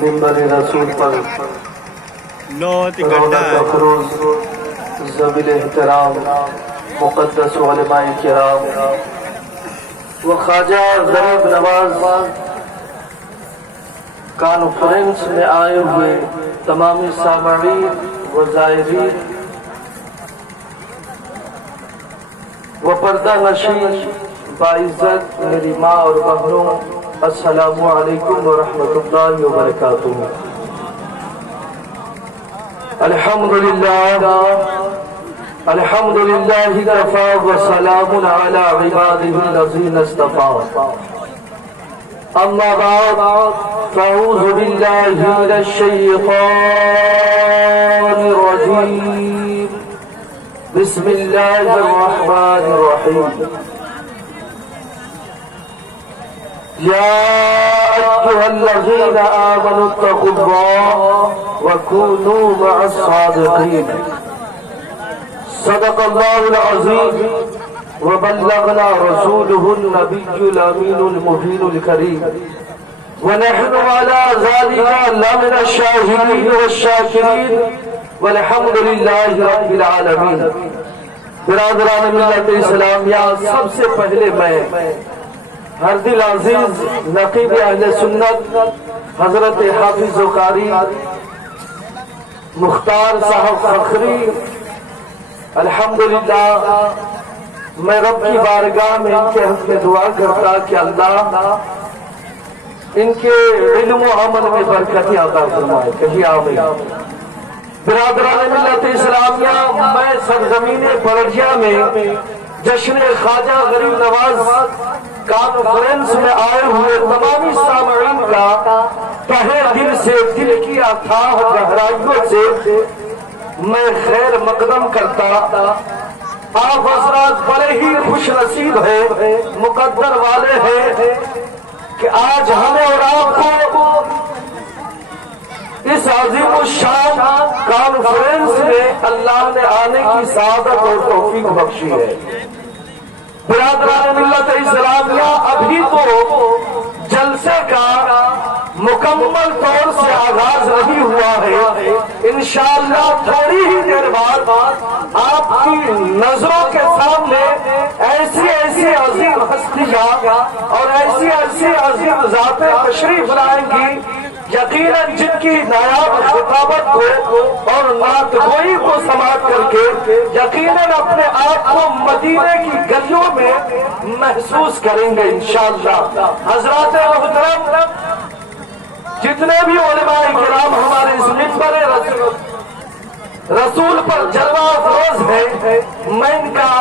منبر رسول پر رونق افروز ذویل احترام مقدس علماء کرام و خواجہ غریب نواز کانفرنس میں آئے ہوئے تمامی سامعین و زائرین و پردہ نشین باعزت میری ماں اور بہنوں، السلام علیکم ورحمۃ اللہ وبرکاتہ۔ الحمدللہ کفا وسلام علی عبادہ الذین اصطفیٰ، اما بعد فاعوذ باللہ من الشیطان الرجیم، بسم اللہ الرحمن الرحیم۔ یا ایھا الذین آمنوا اتقوا اللہ وکونوا مع الصادقین، صدق اللہ العظیم وبلغنا رسوله النبی الامین المبین الکریم، ونحن على ذلك لمن الشاہدین والشاکرین والحمد للہ رب العالمین۔ برادران ملت اسلامیہ، سب سے پہلے میں ہر دل عزیز نقیب اہل سنت حضرت حافظ و قاری مختار صاحب فخری، الحمدللہ میں رب کی بارگاہ میں ان کے حق میں دعا کرتا کہ اللہ ان کے علم و عمل میں برکت عطا فرمائے، کہیں آمین۔ برادران ملت اسلامیہ، میں سرزمین برجیہ میں جشن خواجہ غریب نواز کانفرنس میں آئے ہوئے تمامی سامعین کا تہہ دل سے، دل کی اتھاہ گہرائیوں سے میں خیر مقدم کرتا۔ آپ حضرات بڑے ہی خوش نصیب ہیں، مقدر والے ہیں کہ آج ہمیں اور آپ کو اس عظیم الشان کانفرنس میں اللہ نے آنے کی سعادت اور توفیق بخشی ہے۔ برادران ملت اسلامیہ، ابھی تو جلسے کا مکمل طور سے آغاز نہیں ہوا ہے، انشاءاللہ تھوڑی ہی دیر بعد آپ کی نظروں کے سامنے ایسی ایسی عظیم ہستیاں اور ایسی ایسی عظیم ذاتیں تشریف لائیں گی، یقیناً جن کی نایاب خطابت کو اور نعت گوئی کو سماعت کر کے یقیناً اپنے آپ کو مدینے کی گلیوں میں محسوس کریں گے انشاءاللہ۔ حضرات محترم، جتنے بھی علماء کرام ہمارے اس منبر رسول پر جلوہ افروز ہیں، میں ان کا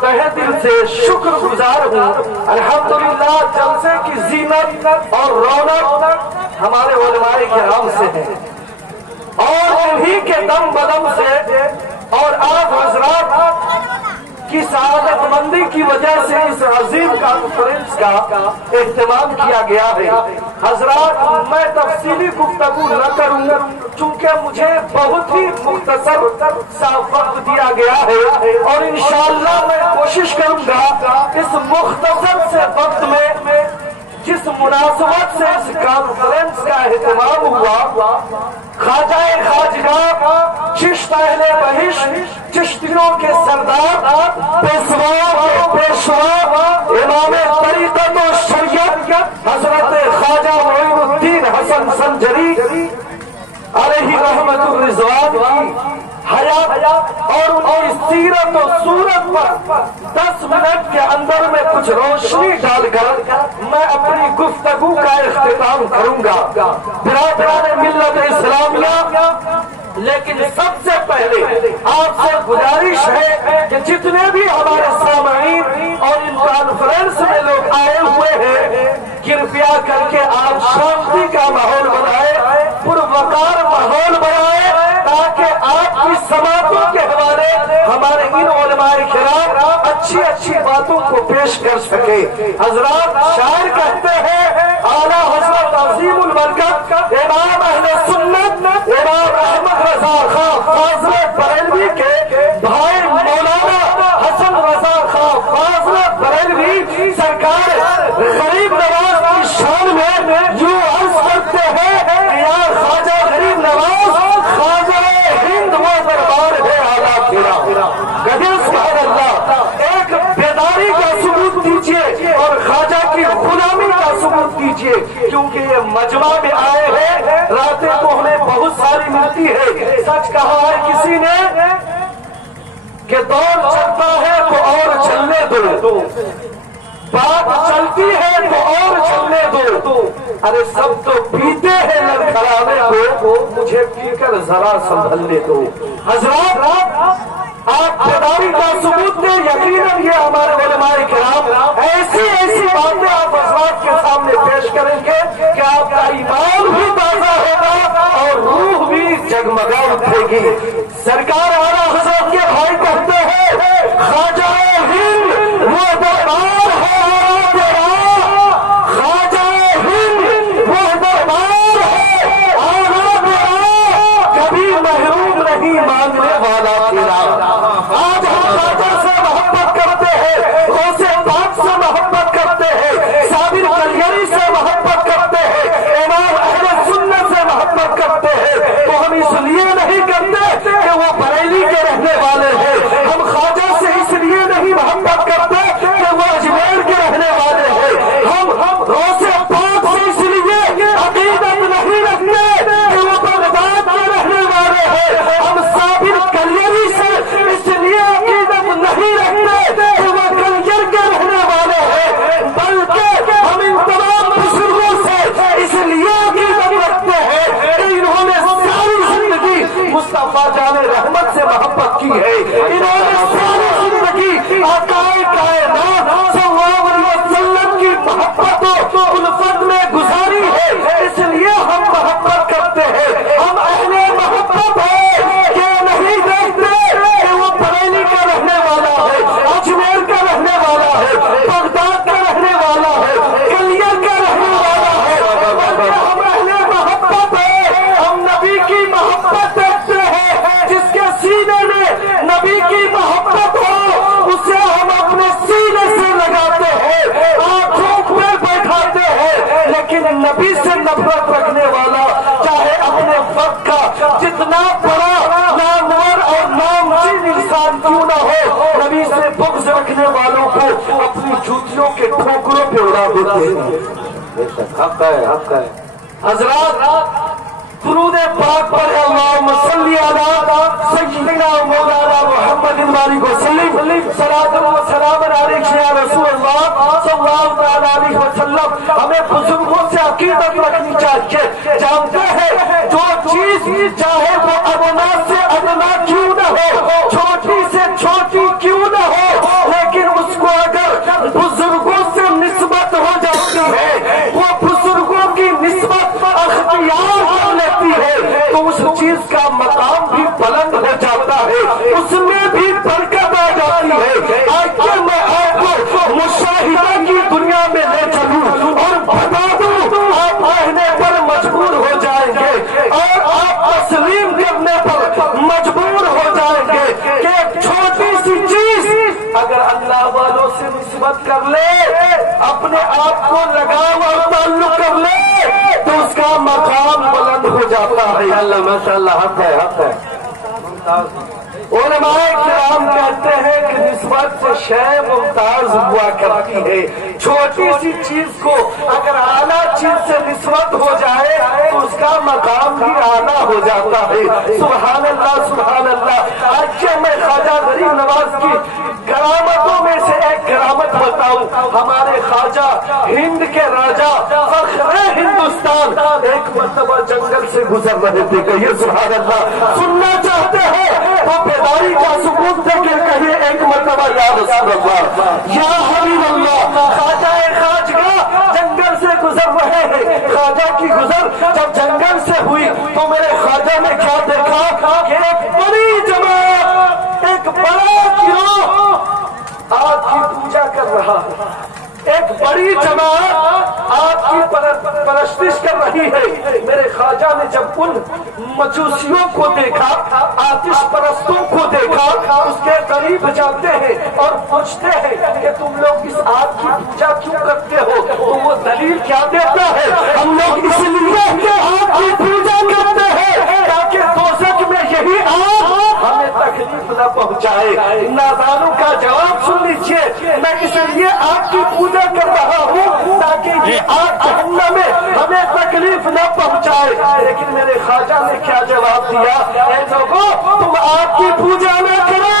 تہہ دل سے شکر گزار ہوں۔ الحمدللہ جلسے کی زینت اور رونق ہمارے علماء کرام سے ہے، اور انہی کے دم بدم سے اور آپ حضرات کی سعادت مندی کی وجہ سے اس عظیم کانفرنس کا اہتمام کیا گیا ہے۔ حضرات، میں تفصیلی گفتگو نہ کروں چونکہ مجھے بہت ہی مختصر سا وقت دیا گیا ہے، اور انشاءاللہ میں کوشش کروں گا اس مختصر سے وقت میں جس مناسبت سے اس کانفرنس کا اہتمام ہوا، خواجہ خواجگاہ چشت اہل بہشت، چشتیوں کے سردار، پیشوا امام طریقت و شریعت حضرت خواجہ معین الدین حسن سنجری علیہ رحمت الرضوان کی حیات اور ان کی سیرت و صورت پر 10 منٹ کے اندر میں کچھ روشنی ڈال کر میں اپنی گفتگو کا اختتام کروں گا۔ برادران ملت اسلامیہ، لیکن سب سے پہلے آپ سے گزارش ہے کہ جتنے بھی ہمارے سامعین اور ان کانفرنس میں لوگ آئے ہوئے ہیں، کرپیا کر کے آپ شانتی کا ماحول بنائے، پروقار ماحول بنائے، تاکہ آپ کی سماعتوں کے حوالے ہمارے ان علماء کرام اچھی اچھی باتوں کو پیش کر سکے۔ حضرات، شاعر کہتے ہیں اعلیٰ حضرت عظیم البرکت امام اہل سنت امام احمد رضا خان فاضل بریلوی کے بھائی مولانا حسن رضا خان فاضل بریلوی سرکار غریب نواز کی شان میں یوں عرض کرتے ہیں کہ یا خواجہ کی غلامی کا ثبوت کیجیے، کیونکہ یہ مجمع میں آئے ہیں، راتیں تو ہمیں بہت ساری ملتی ہے، سچ کہا ہے کسی نے کہ دور چلتا ہے تو اور چلنے دو، بات چلتی ہے تو اور چلنے دو، ارے سب تو پیتے ہیں لڑکھڑانے کو، مجھے پی کر ذرا سنبھلنے دو۔ حضرات آپ بیداری کا ثبوت دیں، یقیناً یہ ہمارے علماء کرام ایسی باتیں آپ حضرات کے سامنے پیش کریں گے کہ آپ کا ایمان بھی تازہ ہوگا اور روح بھی جگمگا اٹھے گی۔ سرکار اعلیٰ حضرت کے بھائی کہتے ہیں خواجہ ہند وہ دربار ہے تیرا، خواجہ ہند وہ دربار ہے تیرا، کبھی محروم نہیں مانگنے والا تیرا۔ آج ہم خواجہ سے محبت کرتے ہیں، غوث پاک سے محبت کرتے ہیں، صابر کلیری سے محبت کرتے ہیں، امام اہل سنت سے محبت کرتے ہیں، تو ہم اس لیے نہیں کرتے کہ وہ بریلی کے رہنے والے ہیں، ہم خواجہ سے اس لیے نہیں محبت کرتے کہ وہ اجمیر کے رہنے والے ہیں، ہم غوث پاک سے اس لیے عقیدت نہیں رکھتے کہ وہ بغداد کے رہنے والے ہیں، ہم صابر کلیری سے اس لیے عقیدت نہیں رکھتے کہ وہ کلیر کے رہنے والے ہیں، بلکہ ہم ان تمام بزرگوں سے اس لیے عقیدت رکھتے ہیں کہ انہوں نے ساری زندگی مصطفیٰ جان رحمت سے محبت کی ہے، انہوں نے ساری زندگی آقا کائنات صلی اللہ علیہ وسلم کی محبت و الفت میں گزاری ہے، اس لیے ہم محبت کرتے ہیں، ہم اہل محبت ہیں کہ نہیں دیکھتے کہ وہ بریلی کا رہنے والا ہے، اجمیر کا رہنے والا ہے، بغداد کا رہنے والا ہے، کلیر کا رہنے والا ہے، بلکہ ہم اہل محبت ہیں، ہم نبی کی محبت دیکھتے ہیں، جس کے سینے میں نبی کی محبت ہو اسے ہم اپنے سینے سے لگاتے ہیں، آنکھوں پہ بیٹھاتے ہیں، لیکن نبی سے نفرت رکھنے والا چاہے اپنے وقت کا جتنا بڑا نامور اور نامچین انسان کیوں نہ ہو، نبی سے بغض رکھنے والوں کو اپنی جوتیوں کے ٹھوکروں پہ اڑا دیتے ہیں۔ حق ہے حضرات، درود پاک پر اللہم صلی علی سیدنا مولانا محمد بارک وسلم، صلاۃ و سلام علیک یا رسول اللہ صلی اللہ علیہ وسلم۔ ہمیں بزرگوں سے عقیدت رکھنی چاہیے، جانتے ہیں جو چیز چاہے وہ ادنا سے ادنا کیوں نہ ہو، چھوٹی سے چھوٹی کیوں نہ ہو، لیکن اس کو اگر بزرگوں سے نسبت ہو جاتی ہے، وہ بزرگوں کی نسبت اختیار کر لیتی ہے، تو اس چیز کا مقام بھی بلند ہو جاتا ہے، اس میں بھی برکت آ جاتی ہے۔ آئیے میں آپ کو مشاہدہ کی دنیا میں لے چلوں اور بتا دوں، آپ کہنے پر مجبور ہو جائیں گے اور آپ تسلیم کرنے پر مجبور ہو جائیں گے کہ ایک چھوٹی سی چیز اگر اللہ والوں سے نسبت کر لے، اپنے آپ کو لگاؤ اور تعلق کر لے، تو اس کا مقام بلند ہو جاتا ہے۔ اللہ ماشاء اللہ، حق ہے۔ علماء کرام کہتے ہیں کہ نسبت سے شے ممتاز ہوا کرتی ہے، چھوٹی سی چیز کو اگر اعلیٰ چیز سے نسبت ہو جائے تو اس کا مقام بھی اعلیٰ ہو جاتا ہے۔ سبحان اللہ سبحان اللہ۔ آج میں خواجہ غریب نواز کی کرامتوں میں سے ایک کرامت بتاؤں۔ ہمارے خواجہ ہند کے راجا فخر ہندوستان ایک مرتبہ جنگل سے گزر رہے تھے، کہیے سبحان اللہ۔ سننا چاہتے ہیں تو بیداری کا ثبوت دے کے کہیے ایک مرتبہ یا رسول اللہ، یا حبیب اللہ۔ خواجہ خواجگاہ جنگل سے گزر رہے ہیں، خواجہ کی گزر جب جنگل سے ہوئی تو میرے خواجہ نے کیا دیکھا کہ ایک بڑی جماعت، ایک بڑا گروہ آپ کی پوجا کر رہا ہے، ایک بڑی جماعت آپ کی پرستش کر رہی ہے۔ میرے خواجہ نے جب ان مجوسیوں کو دیکھا، آتش پرستوں کو دیکھا، اس کے قریب جاتے ہیں اور پوچھتے ہیں کہ تم لوگ اس آگ کی پوجا کیوں کرتے ہو؟ تو وہ دلیل کیا دیتا ہے؟ ہم لوگ اس لیے آگ کی پوجا کرتے ہیں تاکہ دوزخ میں یہی آگ ہمیں تکلیف نہ پہنچائے۔ نادانوں کا جواب سن لیجیے، میں اس لیے آگ کی پوجا کر رہا ہوں تاکہ یہ آگ جہنم میں ہمیں تکلیف نہ پہنچائے۔ لیکن میرے خواجہ نے کیا جواب دیا؟ اے لوگوں، تم آگ کی پوجا نہ کرو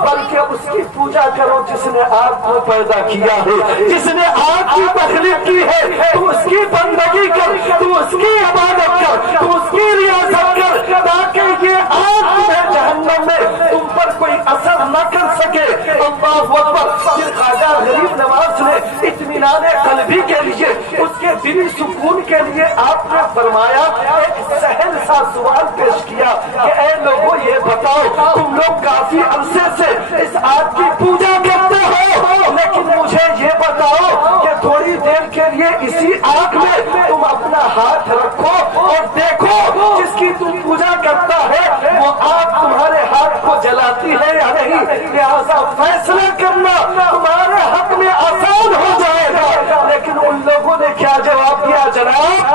بلکہ اس کی پوجا کرو جس نے آگ کو پیدا کیا ہے، جس نے آگ کی تخلیق کی ہے۔ تو اس کی بندگی کر، تو اس کی عبادت کر، تو اس کی ریاست کر، تاکہ یہ آگ تمہیں جہنم میں تم پر کوئی اثر نہ کر سکے۔ اللہ اکبر۔ پھر خواجہ غریب نواز نے اطمینان قلبی کے لیے، اس کے دلی سکون کے لیے آپ نے فرمایا، ایک سہل سا سوال پیش کیا کہ اے لوگوں یہ بتاؤ، تم لوگ کافی عرصے سے اس آگ کی پوجا کرتے ہو، لیکن مجھے یہ بتاؤ کہ تھوڑی دیر کے لیے اسی آگ میں تم اپنا ہاتھ رکھو اور دیکھو جس کی تم پوجا کرتا ہے وہ آگ تمہارے ہاتھ کو جلاتی ہے یا نہیں۔ لہذا فیصلہ کرنا تمہارے حق میں آسان ہو جائے گا۔ لیکن ان لوگوں نے کیا جواب دیا؟ جناب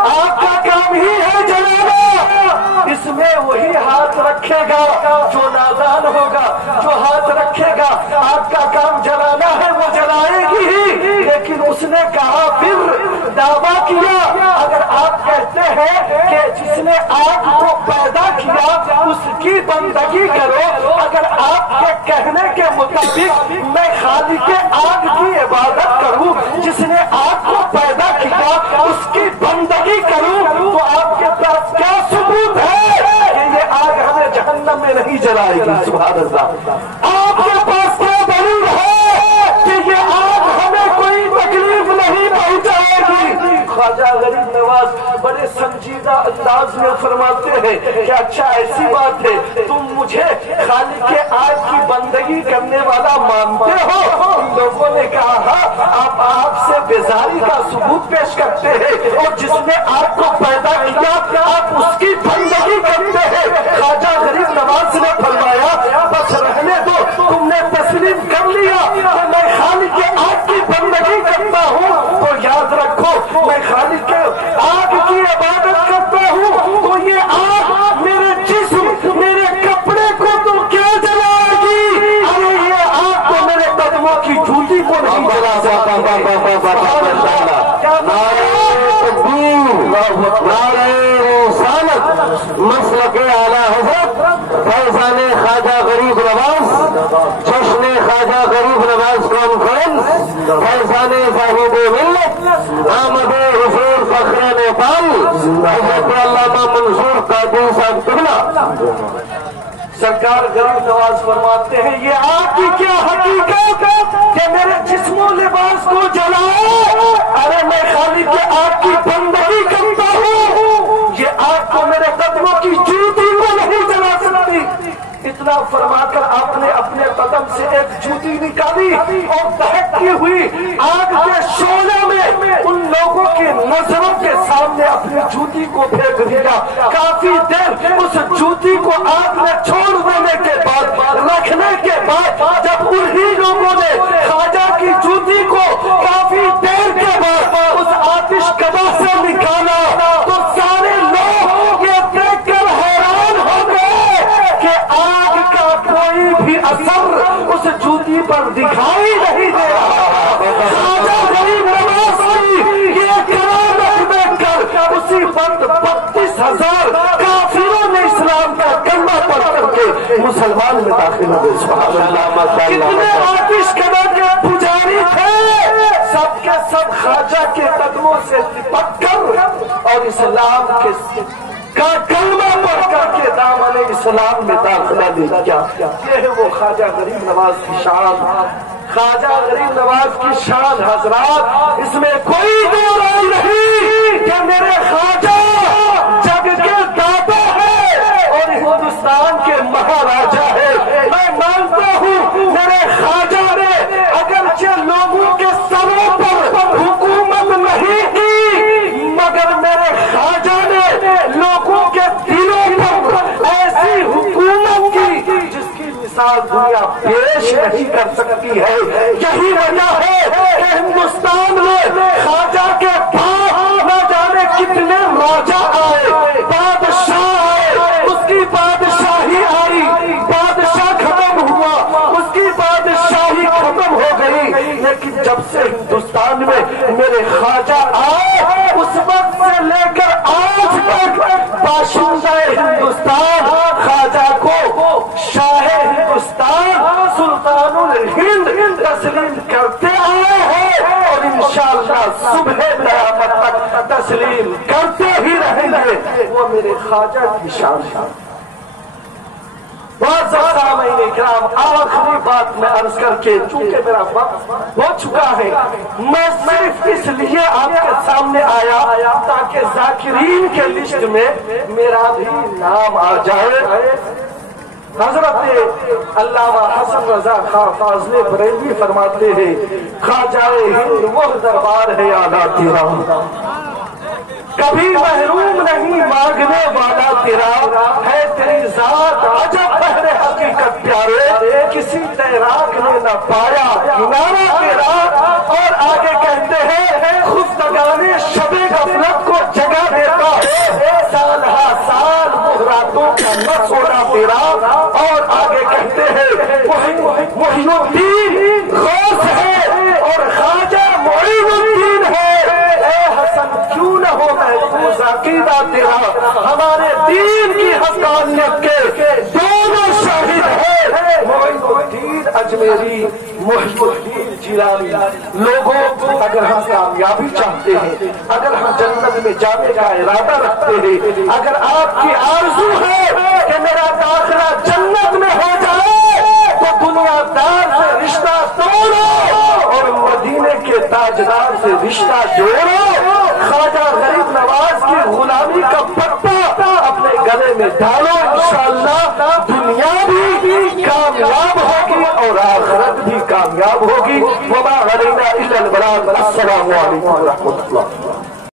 آپ کا کام ہی ہے جلانا، اس میں وہی ہاتھ رکھے گا جو نادان ہوگا، جو ہاتھ رکھے گا آگ کا کام جلانا ہے وہ جلائے گی ہی۔ لیکن اس نے کہا، پھر دعویٰ کیا، اگر آپ کہتے ہیں کہ جس نے آگ کو پیدا کیا اس کی بندگی کرو، اگر آپ کے کہنے کے مطابق میں خالق آگ کی عبادت کروں، جس نے آگ کو پیدا کیا اس کی بندگی کروں، تو آپ کے پاس کیا ثبوت ہے کہ یہ آگ ہمیں جہنم میں نہیں جلائے گی؟ سبحان اللہ۔ آپ کے پاس کیا دلیل ہے کہ یہ آگ ہمیں کوئی تکلیف نہیں پہنچائے گی؟ خواجہ غریب نواز بڑے سنجیدہ انداز میں فرماتے ہیں کہ اچھا ایسی بات ہے، تم مجھے خالق آگ کی بندگی کرنے والا مانتے ہو؟ ان لوگوں نے کہا، آپ آگ سے بیزاری کا ثبوت پیش کرتے ہیں اور جس نے آگ کو پیدا کیا آپ اس کی بندگی کرتے ہیں۔ خواجہ غریب نواز نے فرمایا، بس رہنے دو، تم نے تسلیم کر لیا کہ میں خالق آگ کی بندگی کرتا ہوں، تو یاد رکھو میں خالق آگ کی عبادت کرتا ہوں، تو یہ آگ میرے جسم، میرے کپڑے کو تو کیا جلائے گی؟ ارے یہ آگ تو میرے قدموں کی جوتی کو نہیں جلا سکتا۔ مسلک اعلیٰ حضرت فیضان خواجہ غریب نواز، جشن خواجہ غریب نواز کانفرنس، فیضان صاحب ملت، آمد حضور فخر نیپال حضرت علامہ منصور قادری صاحب قبلہ۔ سرکار غریب نواز فرماتے ہیں، یہ آگ کی کیا حقیقت کہ میرے جسم و لباس کو جلائے؟ ارے میں خالق کے آگ کی بندگی کرتا ہوں، یہ آگ کو میرے قدموں کی جوتی کو نہیں جلا سکتی۔ اتنا فرما کر آپ نے اپنے قدم سے ایک جوتی نکالی اور دہکتی ہوئی آگ کے شعلے میں ان لوگوں کی نظروں کے سامنے اپنی جوتی کو پھینک دیا۔ کافی دیر اس جوتی کو آگ میں چھوڑ دینے کے بعد، رکھنے کے بعد، جب انہی لوگوں نے خواجہ کی جوتی کو کافی دیر کے بعد اس آتش کدہ سے نکالا تو سارے لوگ یہ دیکھ کر حیران ہو گئے کہ آگ کا کوئی بھی اثر اس جوتی پر دکھائی نہیں دے رہا۔ خواجہ غریب نواز کی یہ کرامت دیکھ کر اسی وقت 32,000 کافروں نے اسلام کا کلمہ پڑھ کر کے مسلمان میں داخل ہوئے۔ سبحان اللہ۔ کتنے آتش کدہ کے پجاری تھے، سب کے سب خواجہ کے قدموں سے لپٹ کر اور اسلام کا کلمہ پڑھ کر کے دامن اسلام میں داخلہ لے کیا۔ یہ ہے وہ خواجہ غریب نواز کی شان، خواجہ غریب نواز کی شان حضرات، اس میں کوئی دو رائے نہیں کہ میرے خواجہ جگ کے داتا ہے اور ہندوستان کے مہاراجا ہے۔ میں مانتا ہوں میرے خواجہ نے اگرچہ لوگوں کے سروں پر حکومت نہیں کی، مگر میرے خواجہ نے لوگوں کے دلوں پر ایسی حکومت کی جس کی مثال دنیا پیش نہیں کر سکتی ہے۔ یہی وجہ ہے کہ ہندوستان میں خواجہ کے بعد نہ جانے کتنے راجا آئے، بادشاہ آئے، اس کی بادشاہی آئی، بادشاہ ختم ہوا، اس کی لیے کہ جب سے ہندوستان میں میرے خواجہ آئے اس وقت سے لے کر آج تک باشندہ ہندوستان خواجہ کو شاہ ہندوستان سلطان الہند تسلیم کرتے آئے ہیں اور انشاءاللہ صبح قیامت تک تسلیم کرتے ہی رہیں گے. وہ میرے خواجہ کی شان ہے. سامعین اکرام، آخری بات میں عرض کر کے چونکہ میرا وقت ہو چکا ہے، میں صرف اس لیے آپ کے سامنے آیا تاکہ ذاکرین کے لسٹ میں میرا بھی نام آ جائے. حضرت علامہ حسن رضا خان فاضل بریلوی فرماتے ہیں خواجہ ہند وہ دربار ہے اعلیٰ تیرا، کبھی محروم نہیں مانگنے والا تیرا، ہے تیری ذات عجب بحر حقیقت پیارے، کسی تیراک نے نہ پایا کنارہ تیرا. اور آگے کہتے ہیں خفتگان شب غفلت کو جگہ دیتا ہے، سال ہا سال محراتوں کا نہ سونا تیرا. اور آگے کہتے ہیں محی الدین غوث ہے اور خواجہ معین الدین ہے، اے حسن کیوں نہ ہو محفوظ عقیدہ تیرا، ہمارے دین کی حقانیت کے دونوں شاہد ہیں، معین الدین اجمیری، محی الدین جیلانی. لوگوں اگر ہم کامیابی چاہتے ہیں، اگر ہم جنت میں جانے کا ارادہ رکھتے ہیں، اگر آپ کی آرزو ہے کہ میرا داخلہ جنت میں ہو جائے تو دنیا دار سے رشتہ توڑو اور مدینے کے تاجدار سے رشتہ جوڑو. خواجہ غریب نواز کی غلامی کا پٹا اپنے گلے میں ڈالو، انشاءاللہ دنیا بھی کامیاب ہوگی اور آخرت بھی کامیاب ہوگی. وما علینا الا البلاغ. السلام علیکم ورحمۃ اللہ.